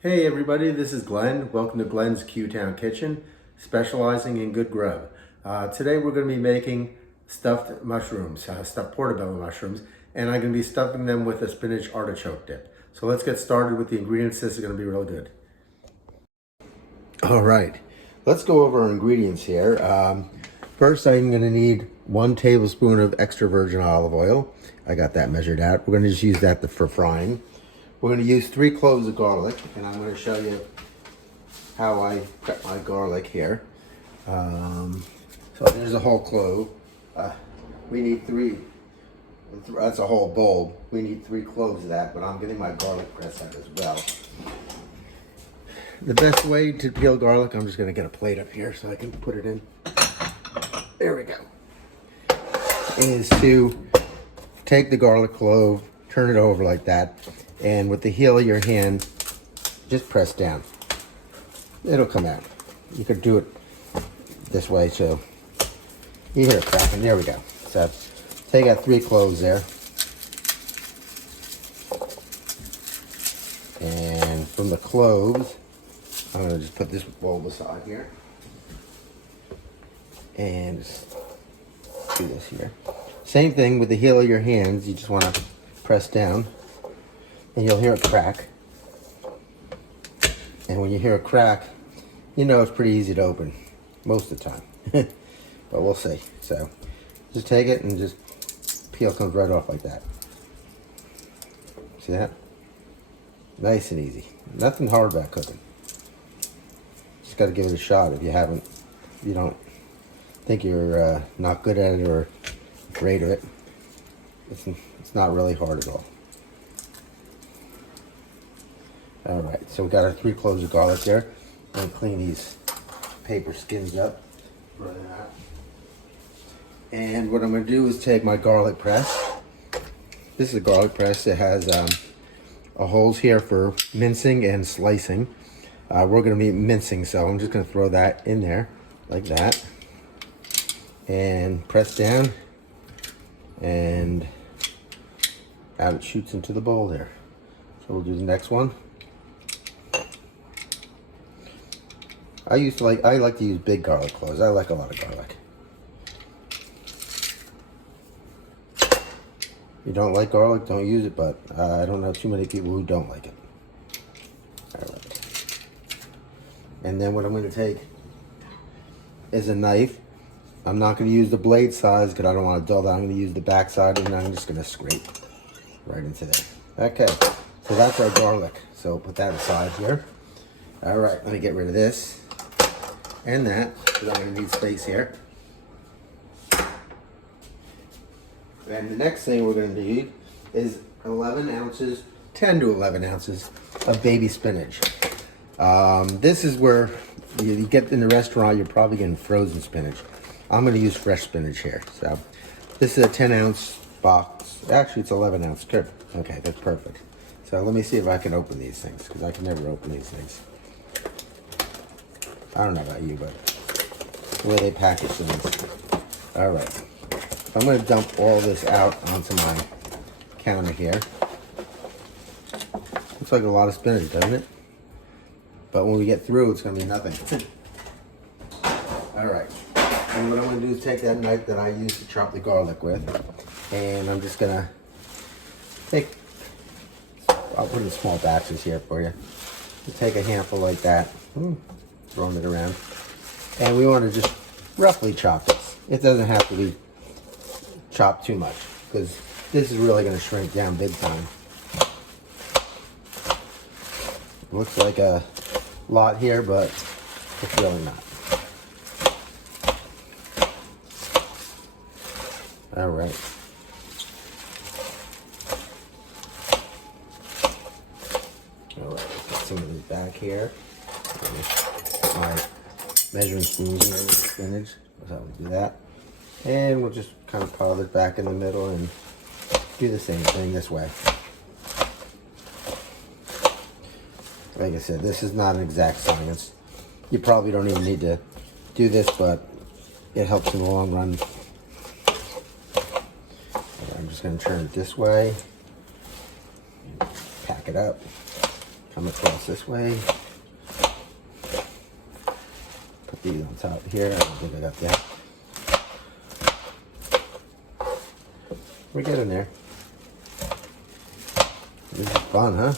Hey everybody, this is Glenn. Welcome to Glenn's Q-Town Kitchen, specializing in good grub. Today we're going to be making stuffed mushrooms, stuffed portobello mushrooms, and I'm going to be stuffing them with a spinach artichoke dip. So let's get started with the ingredients. This is going to be real good. All right, let's go over our ingredients here. First, I'm going to need 1 tablespoon of extra virgin olive oil. I got that measured out. We're going to just use that for frying. We're going to use 3 cloves of garlic, and I'm going to show you how I cut my garlic here. So there's a whole clove. We need 3. That's a whole bowl. We need 3 cloves of that, but I'm getting my garlic press out as well. The best way to peel garlic, I'm just going to get a plate up here so I can put it in. There we go. Is to take the garlic clove, turn it over like that, and with the heel of your hand, just press down. It'll come out. You could do it this way too. You hear it cracking. There we go. So take out 3 cloves there. And from the cloves, I'm going to just put this bowl aside here. And just do this here. Same thing with the heel of your hands. You just want to press down. And you'll hear it crack. And when you hear a crack, you know it's pretty easy to open most of the time. But we'll see. So just take it and just peel comes right off like that. See that? Nice and easy. Nothing hard about cooking. Just got to give it a shot if you haven't. If you don't think you're not good at it or great at it. It's not really hard at all. All right, so we got our 3 cloves of garlic there. I'm gonna clean these paper skins up. And what I'm gonna do is take my garlic press. This is a garlic press. It has holes here for mincing and slicing. We're gonna be mincing, so I'm just gonna throw that in there like that. And press down, and out it shoots into the bowl there. So we'll do the next one. I like to use big garlic cloves. I like a lot of garlic. If you don't like garlic, don't use it, but I don't know too many people who don't like it. All right. And then what I'm going to take is a knife. I'm not going to use the blade size because I don't want to dull that. I'm going to use the back side, and I'm just going to scrape right into there. Okay, so that's our garlic. So put that aside here. All right, let me get rid of this and that, because I'm going to need space here. And the next thing we're going to need is 11 ounces, 10 to 11 ounces of baby spinach. This is where you get in the restaurant, you're probably getting frozen spinach. I'm going to use fresh spinach here. So this is a 10-ounce box. Actually, it's 11 ounce. Good. Okay, that's perfect. So let me see if I can open these things, because I can never open these things. I don't know about you, but the way they package things. All right. I'm going to dump all this out onto my counter here. Looks like a lot of spinach, doesn't it? But when we get through, it's going to be nothing. All right. And what I'm going to do is take that knife that I used to chop the garlic with, and I'm just going to I'll put in small batches here for you. Just take a handful like that. Throwing it around. And we want to just roughly chop this. It doesn't have to be chopped too much, because this is really going to shrink down big time. It looks like a lot here, but it's really not. All right. All right, let's get some of this back here. My measuring spoon here with the spinach. That's how we do that. And we'll just kind of pile this back in the middle and do the same thing this way. Like I said, this is not an exact science. You probably don't even need to do this, but it helps in the long run. And I'm just going to turn it this way, pack it up, come across this way. Put these on top here. I don't think I got that. We're getting there. This is fun, huh?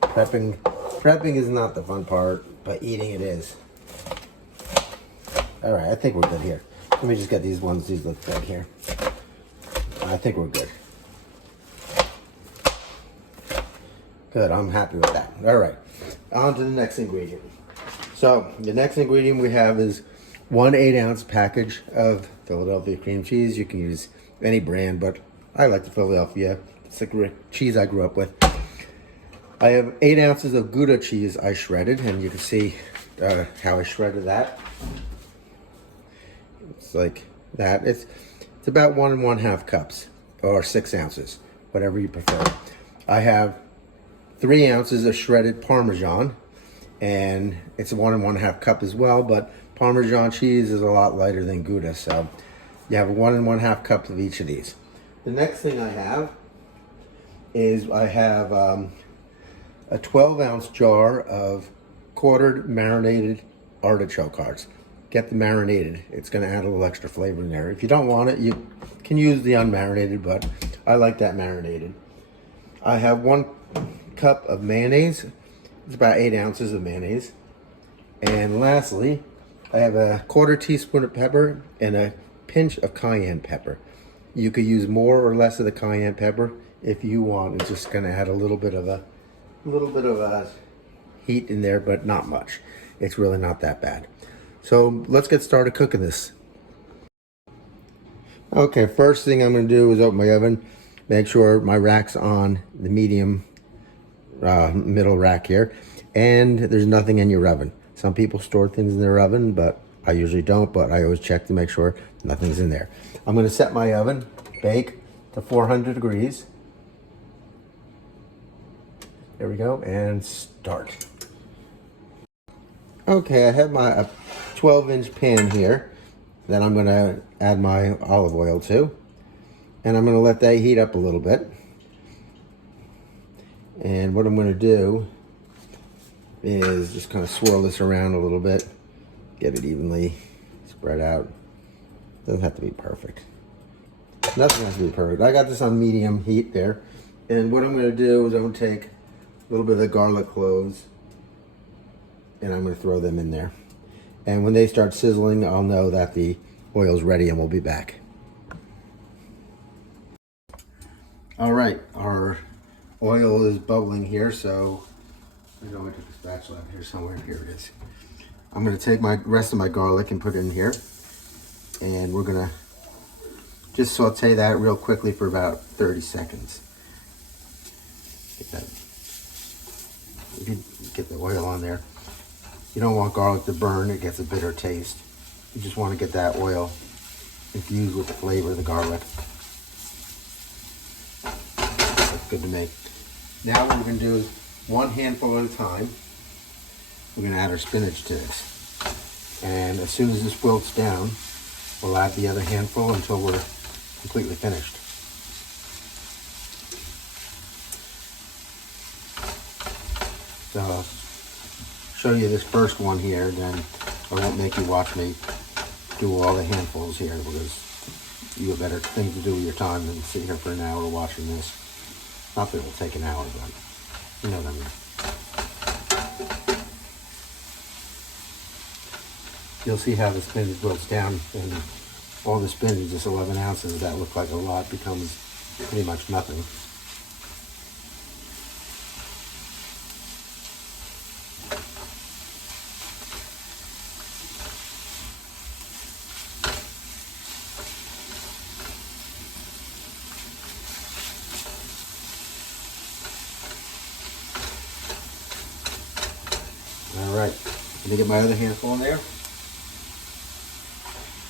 Prepping is not the fun part, but eating it is. All right, I think we're good here. Let me just get these ones. These look good here. I think we're good. Good, I'm happy with that. All right, on to the next ingredient. So the next ingredient we have is 1 8-ounce package of Philadelphia cream cheese. You can use any brand, but I like the Philadelphia. It's the cheese I grew up with. I have 8 ounces of Gouda cheese I shredded, and you can see how I shredded that. It's like that. It's about 1 1/2 cups, or 6 ounces, whatever you prefer. I have 3 ounces of shredded Parmesan, and it's a 1 1/2 cup as well, but Parmesan cheese is a lot lighter than Gouda, so you have 1 1/2 cups of each of these. The next thing I have is I have a 12-ounce jar of quartered marinated artichoke hearts. Get the marinated. It's going to add a little extra flavor in there. If you don't want it, you can use the unmarinated, but I like that marinated. I have 1 cup of mayonnaise. It's about 8 ounces of mayonnaise. And lastly, I have a 1/4 teaspoon of pepper and a pinch of cayenne pepper. You could use more or less of the cayenne pepper if you want. It's just going to add a little bit of a heat in there, but not much. It's really not that bad. So let's get started cooking this. Okay, first thing I'm going to do is open my oven. Make sure my rack's on the medium middle rack here, and there's nothing in your oven. Some people store things in their oven, but I usually don't, but I always check to make sure nothing's in there. I'm going to set my oven, bake to 400 degrees. There we go, and start. Okay, I have my 12-inch pan here that I'm going to add my olive oil to, and I'm going to let that heat up a little bit. And what I'm going to do is just kind of swirl this around a little bit, get it evenly spread out. Doesn't have to be perfect. Nothing has to be perfect. I got this on medium heat there, and what I'm going to do is I'm going to take a little bit of the garlic cloves, and I'm going to throw them in there. And when they start sizzling, I'll know that the oil's ready, and we'll be back. All right, our oil is bubbling here, so I know I took a spatula out here somewhere. Here it is. I'm going to take my rest of my garlic and put it in here, and we're going to just saute that real quickly for about 30 seconds. Get that. If you get the oil on there, you don't want garlic to burn. It gets a bitter taste. You just want to get that oil infused with the flavor of the garlic. That's good to me. Now what we're going to do is 1 handful at a time. We're going to add our spinach to this. And as soon as this wilts down, we'll add the other handful until we're completely finished. So I'll show you this first one here, then I won't make you watch me do all the handfuls here, because you have better things to do with your time than sit here for an hour watching this. Not that it'll take an hour, but you know what I mean. You'll see how the spinach wilts down, and all the spinach, just 11 ounces, that look like a lot, becomes pretty much nothing. All right, let me get my other handful in there,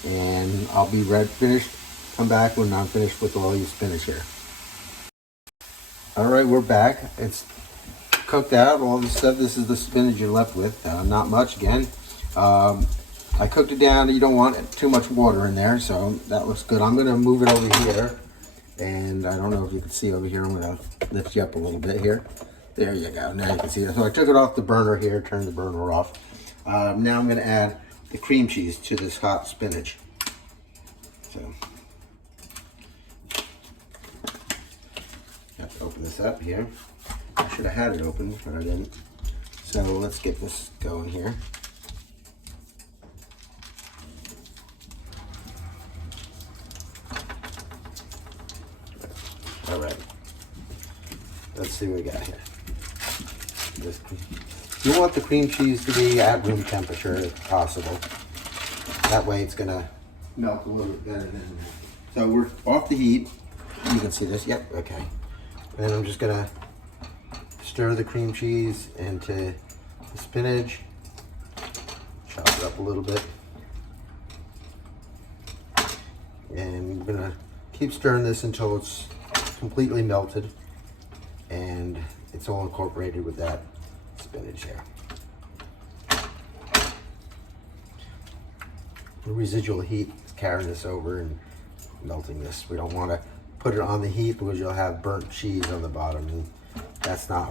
and I'll be finished. Come back when I'm finished with all your spinach here. All right, we're back. It's cooked out, all the stuff. This is the spinach you're left with. Not much again. I cooked it down. You don't want too much water in there, so that looks good. I'm going to move it over here And I don't know if you can see over here, I'm gonna lift you up a little bit here. There you go, now you can see it. So I took it off the burner here, turned the burner off. Now I'm gonna add the cream cheese to this hot spinach. So, have to open this up here. I should have had it open, but I didn't. So let's get this going here. All right, let's see what we got here. You want the cream cheese to be at room temperature if possible. That way it's gonna melt a little bit better than that. So we're off the heat. You can see this, yep, okay. And I'm just gonna stir the cream cheese into the spinach, chop it up a little bit. And we're gonna keep stirring this until it's completely melted and it's all incorporated with that spinach there. The residual heat is carrying this over and melting this. We don't want to put it on the heat because you'll have burnt cheese on the bottom, and that's not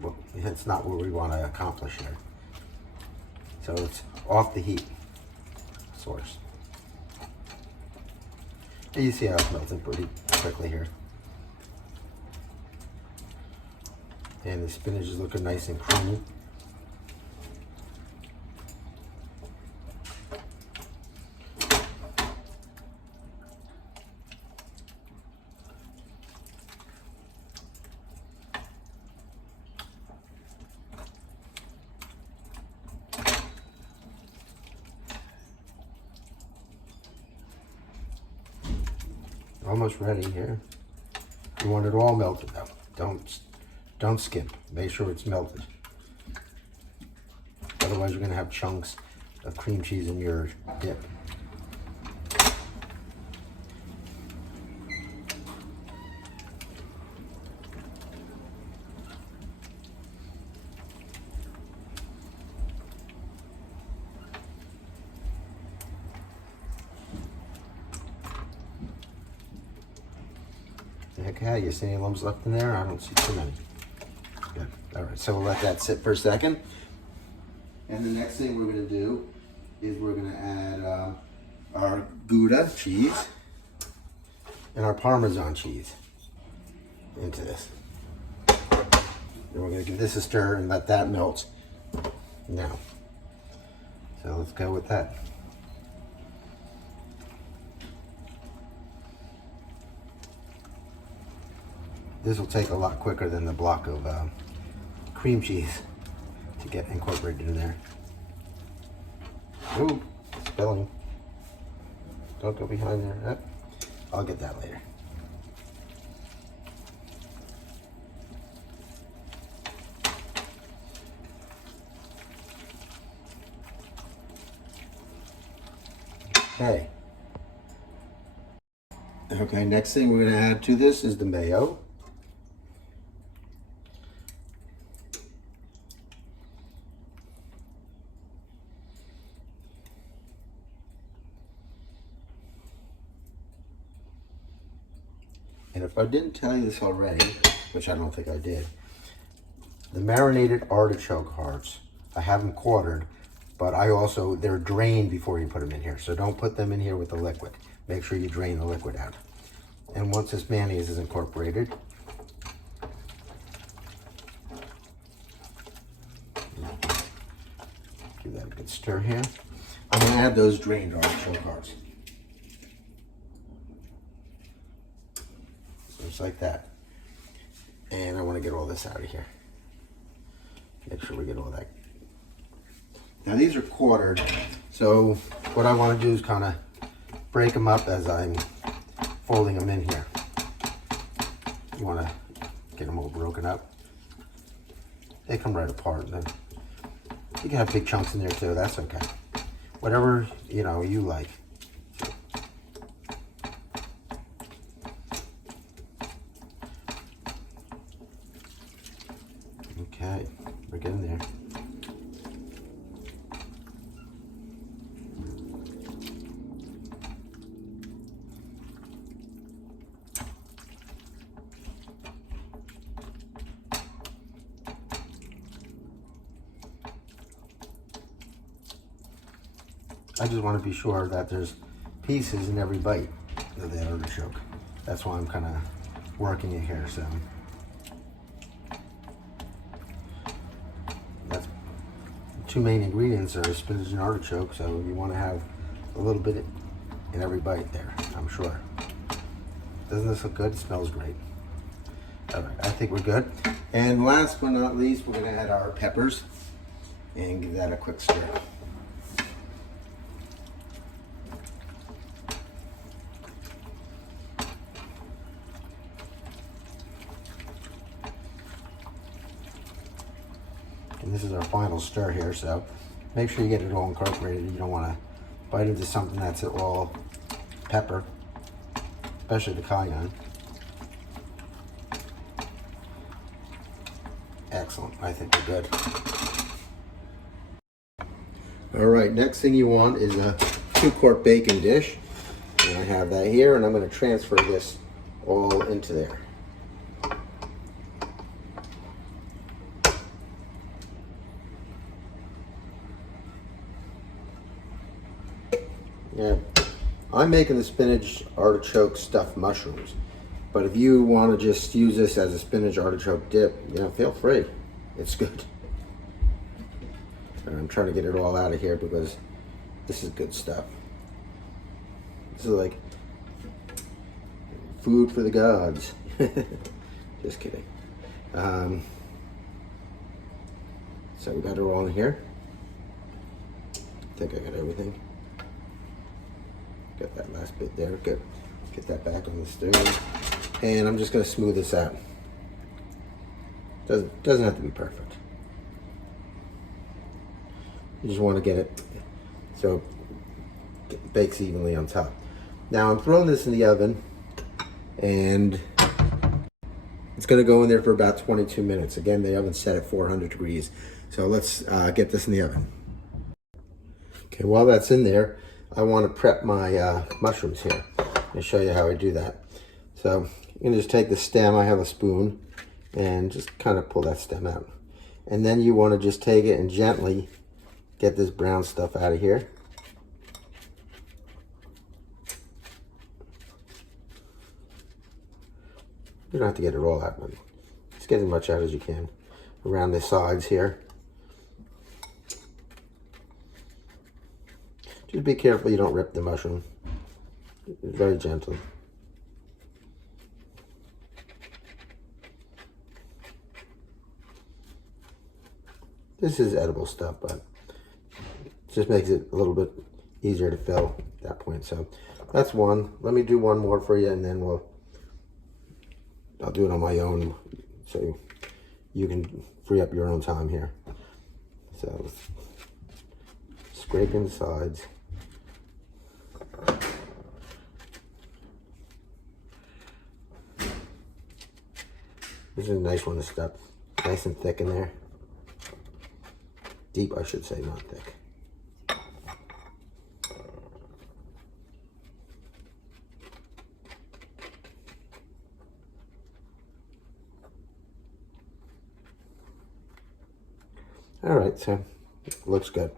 what we want to accomplish here. So it's off the heat source. And you see how it's melting pretty quickly here. And the spinach is looking nice and creamy. Almost ready here. You want it all melted though. Don't skimp. Make sure it's melted. Otherwise you're gonna have chunks of cream cheese in your dip. Okay, you see any lumps left in there? I don't see too many. Good. All right, so we'll let that sit for a second. And the next thing we're gonna do is we're gonna add our Gouda cheese and our Parmesan cheese into this. And we're gonna give this a stir and let that melt now. So let's go with that. This will take a lot quicker than the block of cream cheese to get incorporated in there. Ooh, spilling. Don't go behind there. I'll get that later. Okay. Okay, next thing we're gonna add to this is the mayo. And if I didn't tell you this already, which I don't think I did, the marinated artichoke hearts, I have them quartered, but they're drained before you put them in here. So don't put them in here with the liquid. Make sure you drain the liquid out. And once this mayonnaise is incorporated, give that a good stir here. I'm gonna add those drained artichoke hearts. Just like that. And I want to get all this out of here. Make sure we get all that. Now these are quartered, so what I want to do is kind of break them up as I'm folding them in here. You want to get them all broken up. They come right apart. Then you can have big chunks in there too. That's okay. Whatever you like. Okay, we're getting there. I just want to be sure that there's pieces in every bite of that artichoke. That's why I'm kind of working it here. So that's two main ingredients are spinach and artichoke. So you want to have a little bit in every bite there, I'm sure. Doesn't this look good? It smells great. All right, I think we're good. And last but not least, we're gonna add our peppers and give that a quick stir. And this is our final stir here, so make sure you get it all incorporated. You don't wanna bite into something that's all pepper, especially the cayenne. Excellent, I think we're good. All right, next thing you want is a 2-quart baking dish. And I have that here, and I'm gonna transfer this all into there. Yeah, I'm making the spinach artichoke stuffed mushrooms. But if you want to just use this as a spinach artichoke dip, you know, feel free. It's good. And I'm trying to get it all out of here because this is good stuff. This is like food for the gods. Just kidding. So we got it all in here. I think I got everything. Got that last bit there. Good. Get that back on the stove. And I'm just going to smooth this out. Doesn't have to be perfect. You just want to get it so it bakes evenly on top. Now I'm throwing this in the oven, and it's going to go in there for about 22 minutes. Again, the oven's set at 400 degrees. So let's get this in the oven. Okay, while that's in there, I want to prep my mushrooms here. I'll show you how I do that. So you can just take the stem, I have a spoon, and just kind of pull that stem out. And then you want to just take it and gently get this brown stuff out of here. You don't have to get it all out, but just get as much out as you can around the sides here. Just be careful you don't rip the mushroom. Very gently. This is edible stuff, but it just makes it a little bit easier to fill at that point. So that's one. Let me do one more for you, and then I'll do it on my own so you can free up your own time here. So scraping the sides. This is a nice one to stuff. Nice and thick in there. Deep, I should say, not thick. All right, so looks good.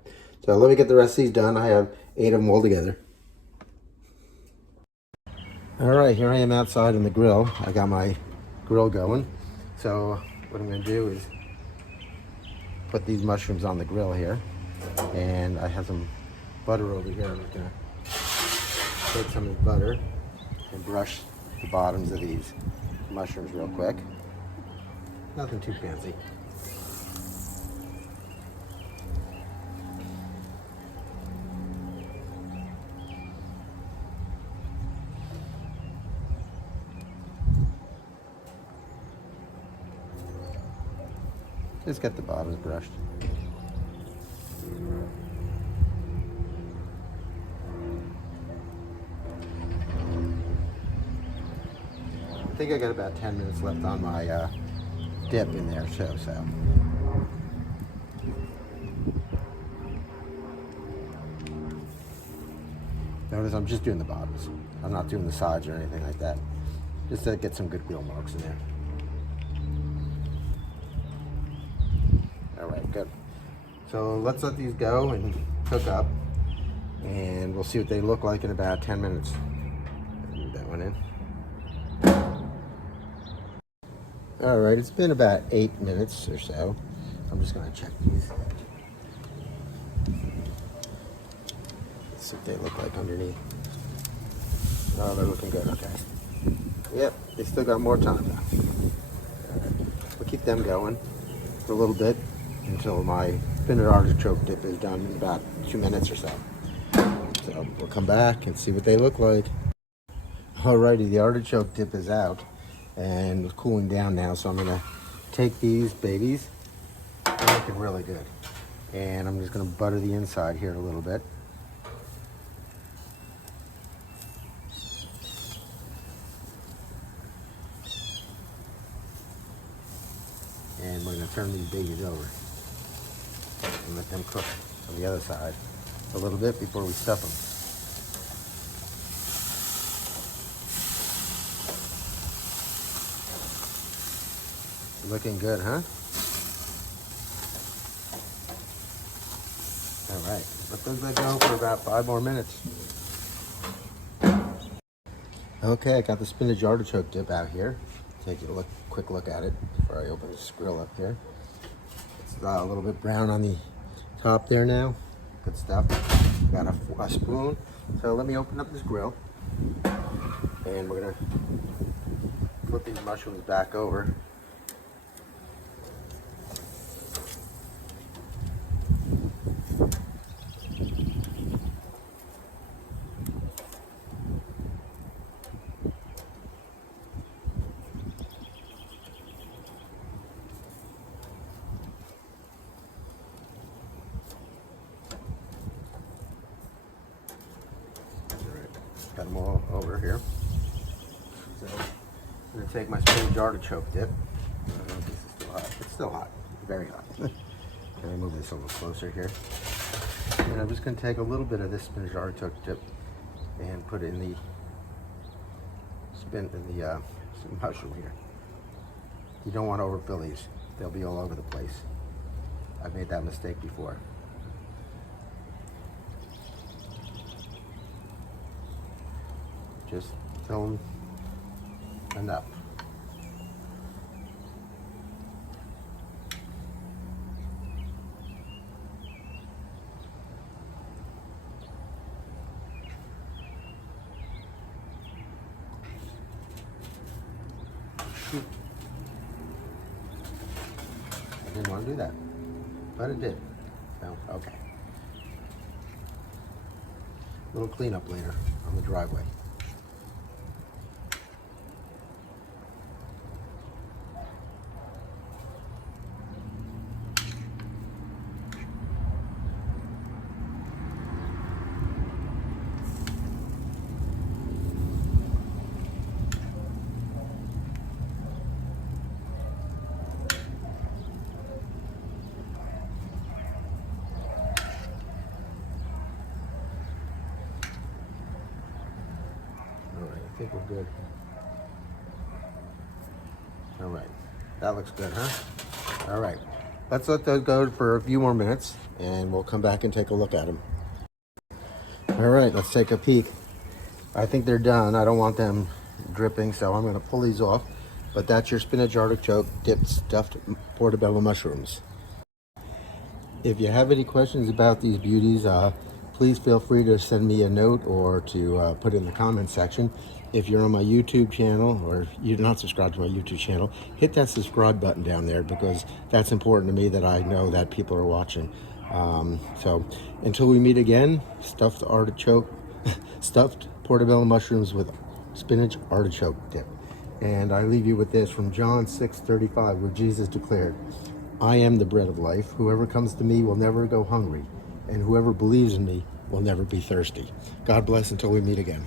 So let me get the rest of these done. I have 8 of them all together. All right, here I am outside in the grill. I got my grill going. So what I'm going to do is put these mushrooms on the grill here, and I have some butter over here. I'm just going to take some of the butter and brush the bottoms of these mushrooms real quick. Nothing too fancy. Just get the bottoms brushed. I think I got about 10 minutes left on my dip in there too, so. Notice I'm just doing the bottoms. I'm not doing the sides or anything like that. Just to get some good grill marks in there. All right, good. So let's let these go and cook up. and we'll see what they look like in about 10 minutes. Move that one in. All right, it's been about 8 minutes or so. I'm just gonna check these. Let's see what they look like underneath. Oh, they're looking good, okay. Yep, they still got more time now. We'll keep them going for a little bit until my spinach artichoke dip is done in about 2 minutes or so. So we'll come back and see what they look like. Alrighty, the artichoke dip is out and it's cooling down now, so I'm gonna take these babies. They're looking really good. And I'm just gonna butter the inside here a little bit. And we're gonna turn these babies over and let them cook on the other side a little bit before we stuff them. Looking good, huh? All right, let those go for about 5 more minutes. Okay, I got the spinach artichoke dip out here. Take a quick look at it before I open this grill up here. It's a little bit brown on the top there now. Good stuff. Got a spoon. So let me open up this grill, and we're gonna flip these mushrooms back over. Got them all over here. So I'm going to take my spinach artichoke dip. I don't know if this is still hot. It's still hot. Very hot. Can I move this a little closer here? And I'm just going to take a little bit of this spinach artichoke dip and put it in the mushroom here. You don't want to overfill these. They'll be all over the place. I've made that mistake before. Just fill them enough. I didn't want to do that, but it did. So, okay. Little cleanup later on the driveway. I think we're good. All right, that looks good, huh? All right, let's let those go for a few more minutes and we'll come back and take a look at them. All right, let's take a peek. I think they're done. I don't want them dripping, so I'm gonna pull these off. But that's your spinach artichoke dipped stuffed portobello mushrooms. If you have any questions about these beauties, please feel free to send me a note or to put in the comment section. If you're on my YouTube channel or you're not subscribed to my YouTube channel, hit that subscribe button down there because that's important to me that I know that people are watching. So until we meet again, stuffed portobello mushrooms with spinach artichoke dip. And I leave you with this from John 6:35, where Jesus declared, "I am the bread of life. Whoever comes to me will never go hungry, and whoever believes in me will never be thirsty." God bless until we meet again.